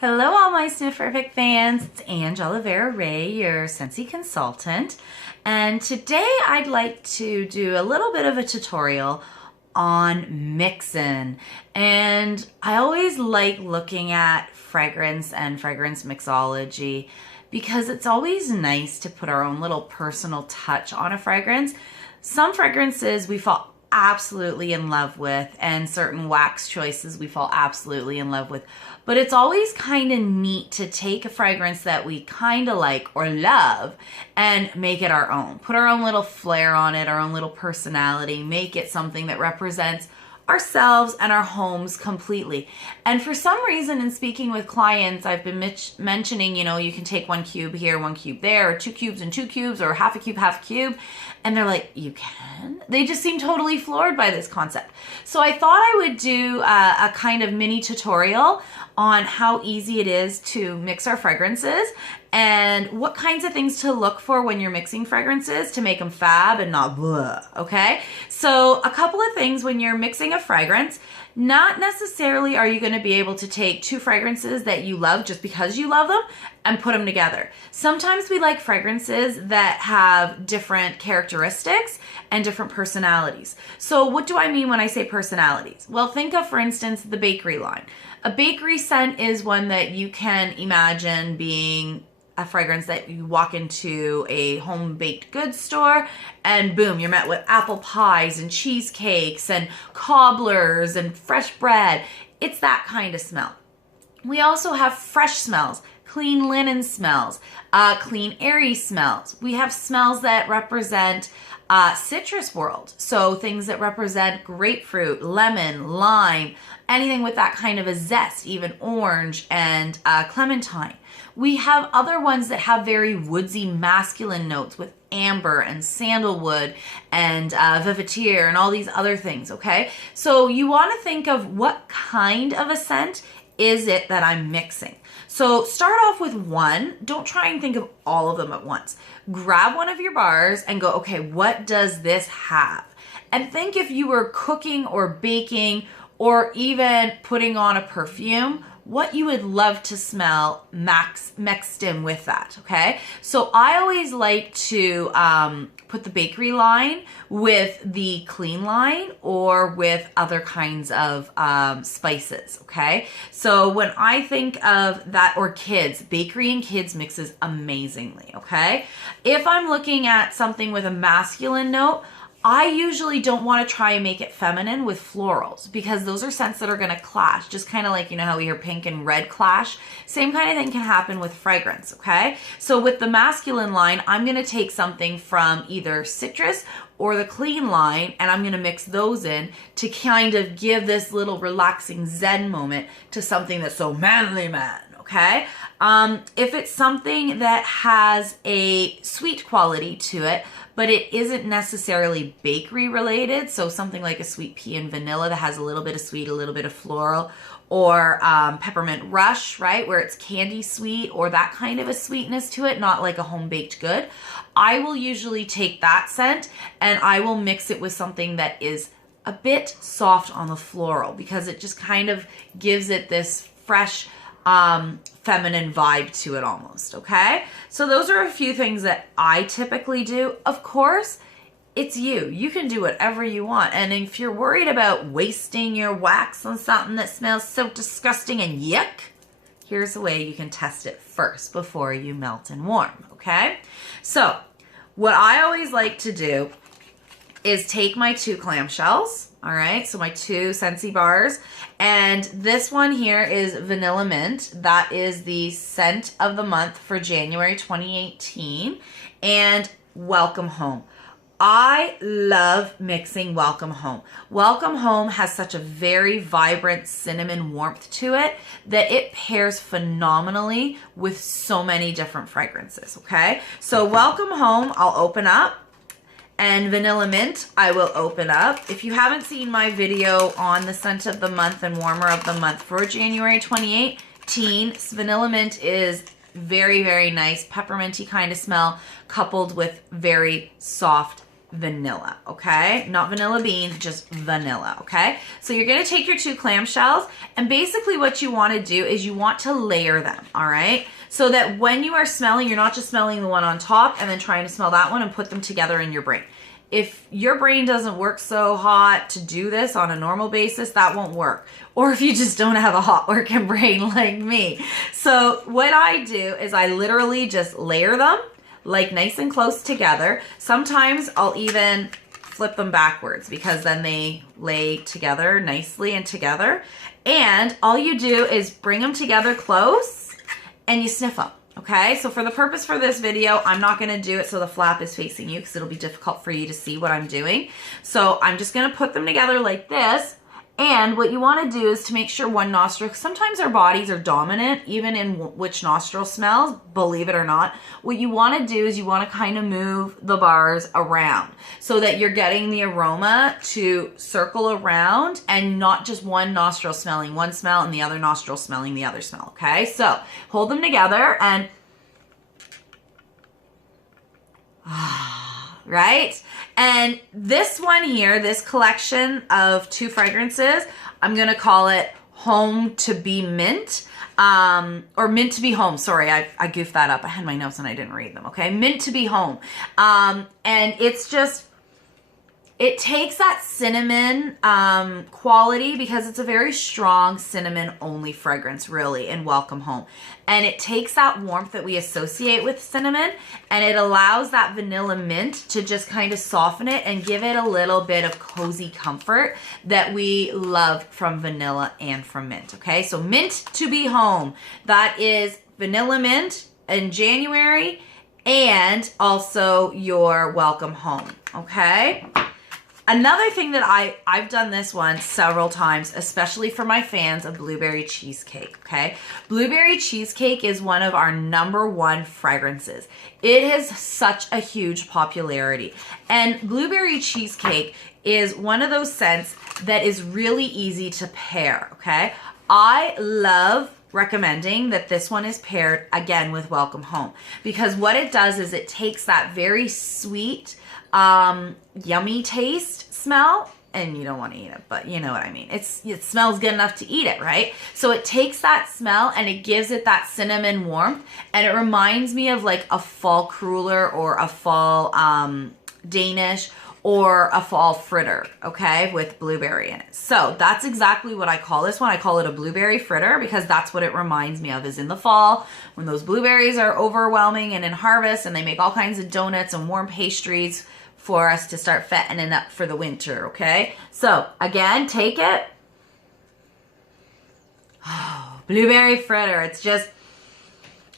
Hello all my Snifferiffic fans, it's Angela Vera Ray, your Scentsy consultant, and today I'd like to do a little bit of a tutorial on mixing. And I always like looking at fragrance and fragrance mixology because it's always nice to put our own little personal touch on a fragrance. Some fragrances we fall absolutely in love with, and certain wax choices we fall absolutely in love with. But it's always kind of neat to take a fragrance that we kind of like or love and make it our own. Put our own little flair on it, our own little personality, make it something that represents ourselves and our homes completely. And for some reason, in speaking with clients, I've been mentioning, you can take one cube here, one cube there, or 2 cubes and 2 cubes, or half a cube, half a cube. And they're like, you can? They just seem totally floored by this concept. So I thought I would do a kind of mini tutorial on how easy it is to mix our fragrances and what kinds of things to look for when you're mixing fragrances to make them fab and not blah, okay? So a couple of things when you're mixing a fragrance, not necessarily are you gonna be able to take 2 fragrances that you love just because you love them and put them together. Sometimes we like fragrances that have different characteristics and different personalities. So what do I mean when I say personalities? Well, think of, for instance, the bakery line. A bakery scent is one that you can imagine being a fragrance that you walk into a home baked goods store and boom, you're met with apple pies and cheesecakes and cobblers and fresh bread. It's that kind of smell. We also have fresh smells, clean linen smells, clean airy smells. We have smells that represent citrus world. So things that represent grapefruit, lemon, lime, anything with that kind of a zest, even orange and clementine. We have other ones that have very woodsy masculine notes with amber and sandalwood and velvetier and all these other things, okay? So you want to think of what kind of a scent is it that I'm mixing. So start off with one. Don't try and think of all of them at once. Grab one of your bars and go, okay, what does this have? And think if you were cooking or baking or even putting on a perfume, what you would love to smell mixed in with that, okay? So I always like to put the bakery line with the clean line or with other kinds of spices, okay? So when I think of that, or kids, bakery and kids mixes amazingly, okay? If I'm looking at something with a masculine note, I usually don't want to try and make it feminine with florals because those are scents that are going to clash. Just kind of like, how we hear pink and red clash. Same kind of thing can happen with fragrance, okay? So with the masculine line, I'm going to take something from either citrus or the clean line and I'm going to mix those in to kind of give this little relaxing zen moment to something that's so manly man. Okay. If it's something that has a sweet quality to it, but it isn't necessarily bakery related, so something like a sweet pea and vanilla that has a little bit of sweet, a little bit of floral, or peppermint rush, right, where it's candy sweet or that kind of a sweetness to it, not like a home baked good, I will usually take that scent and I will mix it with something that is a bit soft on the floral because it just kind of gives it this fresh, feminine vibe to it almost, okay? So those are a few things that I typically do. Of course, it's you. You can do whatever you want. And if you're worried about wasting your wax on something that smells so disgusting and yuck, here's a way you can test it first before you melt and warm, okay? So what I always like to do is take my 2 clamshells, all right, so my 2 Scentsy Bars, and this one here is Vanilla Mint. That is the scent of the month for January 2018, and Welcome Home. I love mixing Welcome Home. Welcome Home has such a very vibrant cinnamon warmth to it that it pairs phenomenally with so many different fragrances, okay? So Welcome Home, I'll open up. And Vanilla Mint, I will open up. If you haven't seen my video on the scent of the month and warmer of the month for January 2018, Vanilla Mint is very, very nice, pepperminty kind of smell, coupled with very soft vanilla, okay? Not vanilla bean, just vanilla, okay? So you're gonna take your 2 clamshells, and basically what you wanna do is you want to layer them, all right? So that when you are smelling, you're not just smelling the one on top and then trying to smell that one and put them together in your brain. If your brain doesn't work so hot to do this on a normal basis, that won't work. Or if you just don't have a hot working brain like me. So what I do is I literally just layer them like nice and close together. Sometimes I'll even flip them backwards because then they lay together nicely and together. And all you do is bring them together close and you sniff them. Okay, so for the purpose for this video, I'm not gonna do it so the flap is facing you because it'll be difficult for you to see what I'm doing. So I'm just gonna put them together like this. And what you wanna do is to make sure one nostril, sometimes our bodies are dominant, even in which nostril smells, believe it or not. What you wanna do is you wanna kind of move the bars around so that you're getting the aroma to circle around and not just one nostril smelling one smell and the other nostril smelling the other smell, okay? So hold them together and right? And this one here, this collection of 2 fragrances, I'm gonna call it Home to Be Mint, or Mint to Be Home. Sorry, I goofed that up. I had my notes and I didn't read them, okay? Mint to Be Home. And it's just, it takes that cinnamon quality because it's a very strong cinnamon only fragrance really in Welcome Home. And it takes that warmth that we associate with cinnamon and it allows that vanilla mint to just kind of soften it and give it a little bit of cozy comfort that we love from vanilla and from mint, okay? So Mint to Be Home, that is vanilla mint in January and also your Welcome Home, okay? Another thing that I've done this one several times, especially for my fans of blueberry cheesecake, okay? Blueberry cheesecake is one of our #1 fragrances. It has such a huge popularity. And blueberry cheesecake is one of those scents that is really easy to pair, okay? I love recommending that this one is paired again with Welcome Home because what it does is it takes that very sweet, yummy taste smell, and you don't want to eat it, but you know what I mean. It smells good enough to eat it, right? So it takes that smell and it gives it that cinnamon warmth, and it reminds me of like a fall cruller or a fall Danish or a fall fritter, okay, with blueberry in it. So that's exactly what I call this one. I call it a blueberry fritter because that's what it reminds me of, is in the fall when those blueberries are overwhelming and in harvest and they make all kinds of donuts and warm pastries for us to start fattening up for the winter, okay? So again, take it. Oh, blueberry fritter,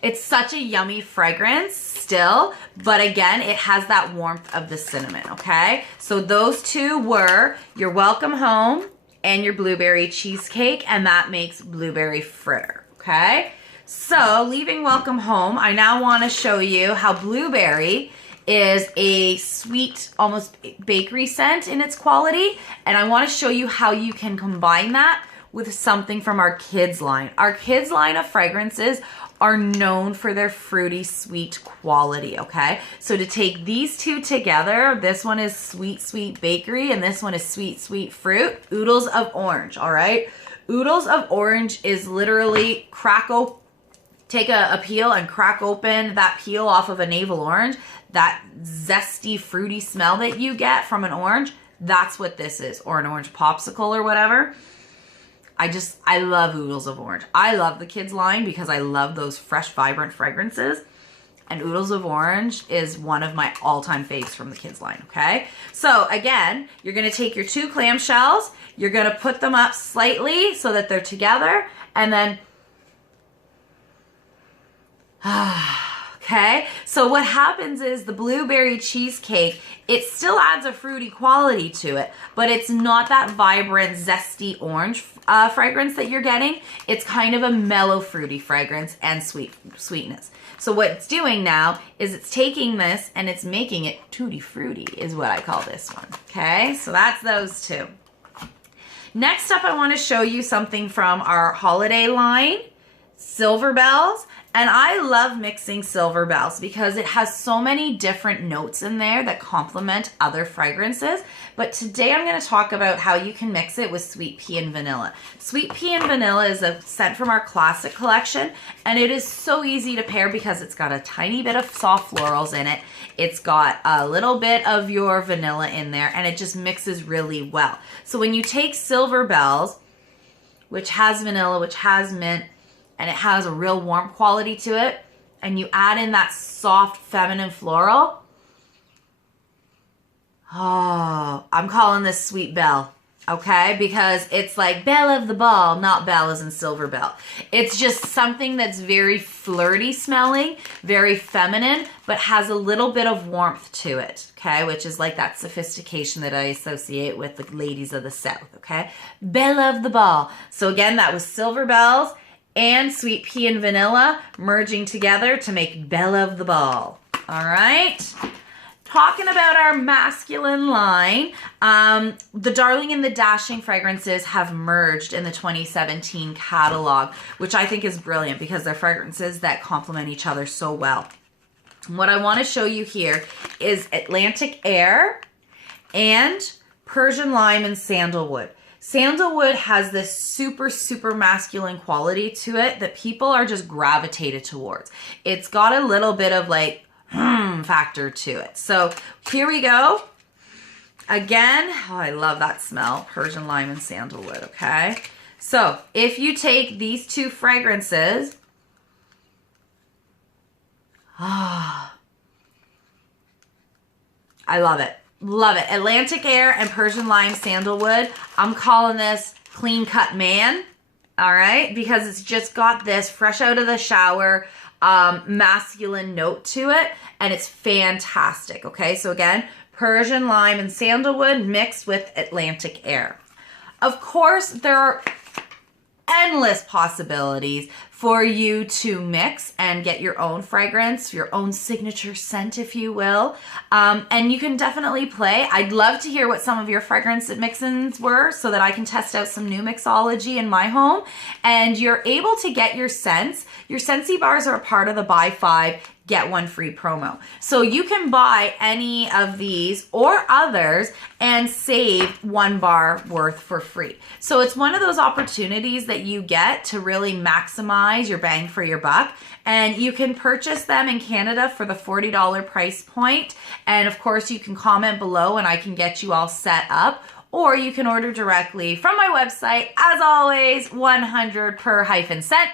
it's such a yummy fragrance still, but again, it has that warmth of the cinnamon, okay? So those 2 were your Welcome Home and your blueberry cheesecake, and that makes blueberry fritter, okay? So leaving Welcome Home, I now wanna show you how blueberry is a sweet, almost bakery scent in its quality, and I wanna show you how you can combine that with something from our kids line. Our kids line of fragrances are known for their fruity, sweet quality, okay? So to take these 2 together, this one is sweet, sweet bakery, and this one is sweet, sweet fruit, oodles of orange, all right? Oodles of orange is literally take a peel and crack open that peel off of a navel orange. That zesty, fruity smell that you get from an orange, that's what this is, or an orange popsicle or whatever. I love oodles of orange. I love the kids line because I love those fresh, vibrant fragrances. And oodles of orange is one of my all-time faves from the kids line, okay? So again, you're gonna take your 2 clamshells, you're gonna put them up slightly so that they're together, and then, okay? So what happens is the blueberry cheesecake, it still adds a fruity quality to it, but it's not that vibrant, zesty orange fragrance that you're getting. It's kind of a mellow, fruity fragrance and sweetness. So what it's doing now is it's taking this and it's making it tutti frutti is what I call this one, okay? So that's those 2. Next up, I want to show you something from our holiday line. silver bells. And I love mixing silver bells because it has so many different notes in there that complement other fragrances. But today I'm going to talk about how you can mix it with sweet pea and vanilla. Sweet pea and vanilla is a scent from our classic collection, and it is so easy to pair because it's got a tiny bit of soft florals in it. It's got a little bit of your vanilla in there, and it just mixes really well. So when you take silver bells, which has vanilla, which has mint, and it has a real warm quality to it, and you add in that soft feminine floral, oh, I'm calling this sweet bell, okay? Because it's like belle of the ball, not belle as in silver bell. It's just something that's very flirty smelling, very feminine, but has a little bit of warmth to it, okay? Which is like that sophistication that I associate with the ladies of the South, okay? Belle of the ball. So again, that was silver bells and sweet pea and vanilla merging together to make belle of the ball. All right. Talking about our masculine line, the Darling and the Dashing fragrances have merged in the 2017 catalog, which I think is brilliant because they're fragrances that complement each other so well. What I want to show you here is Atlantic Air and Persian Lime and Sandalwood. Sandalwood has this super, super masculine quality to it that people are just gravitated towards. It's got a little bit of like, factor to it. So here we go. Again, oh, I love that smell, Persian Lime and Sandalwood, okay? So if you take these two fragrances, I love it. Love it. Atlantic Air and Persian Lime Sandalwood. I'm calling this Clean Cut Man, all right? Because it's just got this fresh out of the shower, masculine note to it, and it's fantastic, okay? So again, Persian Lime and Sandalwood mixed with Atlantic Air. Of course, there are endless possibilities for you to mix and get your own fragrance, your own signature scent, if you will. And you can definitely play. I'd love to hear what some of your fragrance mix-ins were so that I can test out some new mixology in my home. And you're able to get your scents. Your Scentsy Bars are a part of the buy 5, get 1 free promo. So you can buy any of these or others and save 1 bar worth for free. So it's one of those opportunities that you get to really maximize your bang for your buck. And you can purchase them in Canada for the $40 price point. And of course you can comment below and I can get you all set up. Or you can order directly from my website. As always, 100 per -cent.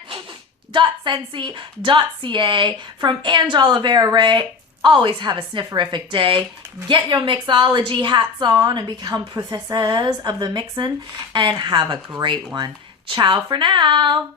.scentsy.ca from Ange Oliveira Ray. Always have a snifferiffic day. Get your mixology hats on and become professors of the mixin' and have a great one. Ciao for now.